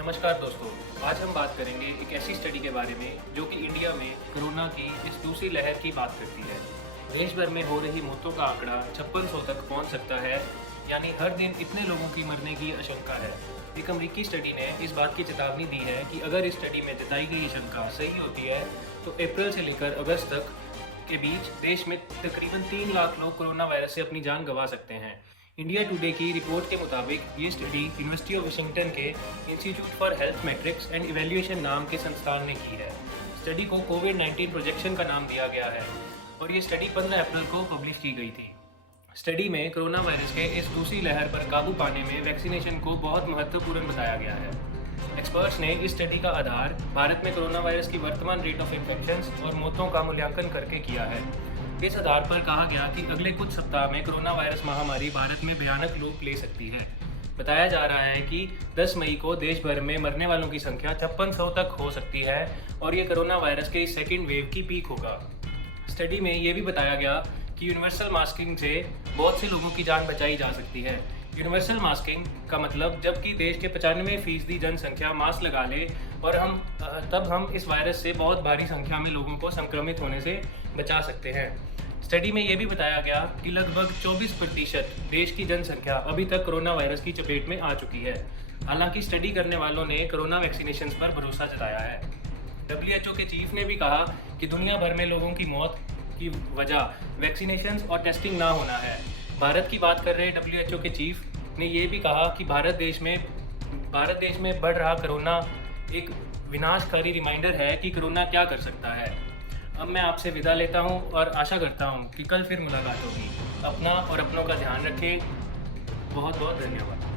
नमस्कार दोस्तों, आज हम बात करेंगे एक ऐसी स्टडी के बारे में जो कि इंडिया में कोरोना की इस दूसरी लहर की बात करती है। देश भर में हो रही मौतों का आंकड़ा 5600 तक पहुंच सकता है, यानी हर दिन इतने लोगों की मरने की आशंका है। एक अमेरिकी स्टडी ने इस बात की चेतावनी दी है कि अगर इस स्टडी में जताई गई आशंका सही होती है तो अप्रैल से लेकर अगस्त तक के बीच देश में तकरीबन 3 लाख लोग कोरोना वायरस से अपनी जान गंवा सकते हैं। इंडिया टुडे की रिपोर्ट के मुताबिक ये स्टडी यूनिवर्सिटी ऑफ वाशिंगटन के institute for health matrix and evaluation नाम के संस्थान ने की है। स्टडी को कोविड-19 प्रोजेक्शन का नाम दिया गया है और ये स्टडी 15 अप्रैल को पब्लिश की गई थी। स्टडी में कोरोना वायरस के इस दूसरी लहर पर काबू पाने में वैक्सीनेशन को बहुत महत्वपूर्ण बताया गया है। एक्सपर्ट्स ने इस स्टडी का आधार भारत में कोरोना वायरस की वर्तमान रेट ऑफ इन्फेक्शंस और मौतों का मूल्यांकन करके किया है। इस आधार पर कहा गया कि अगले कुछ सप्ताह में कोरोना वायरस महामारी भारत में भयानक रूप ले सकती है। बताया जा रहा है कि 10 मई को देश भर में मरने वालों की संख्या 5600 तक हो सकती है और ये कोरोना वायरस के इस सेकेंड वेव की पीक होगा। स्टडी में ये भी बताया गया कि यूनिवर्सल मास्किंग से बहुत से लोगों की जान बचाई जा सकती है। यूनिवर्सल मास्किंग का मतलब जबकि देश के 95% जनसंख्या मास्क लगा ले और तब हम इस वायरस से बहुत भारी संख्या में लोगों को संक्रमित होने से बचा सकते हैं। स्टडी में ये भी बताया गया कि लगभग 24% देश की जनसंख्या अभी तक कोरोना वायरस की चपेट में आ चुकी है। हालांकि स्टडी करने वालों ने कोरोना वैक्सीनेशन पर भरोसा जताया है। WHO के चीफ ने भी कहा कि दुनिया भर में लोगों की मौत की वजह वैक्सीनेशन और टेस्टिंग ना होना है। भारत की बात कर रहे WHO के चीफ ने ये भी कहा कि भारत देश में बढ़ रहा कोरोना एक विनाशकारी रिमाइंडर है कि कोरोना क्या कर सकता है। अब मैं आपसे विदा लेता हूँ और आशा करता हूँ कि कल फिर मुलाकात होगी। अपना और अपनों का ध्यान रखें। बहुत बहुत धन्यवाद।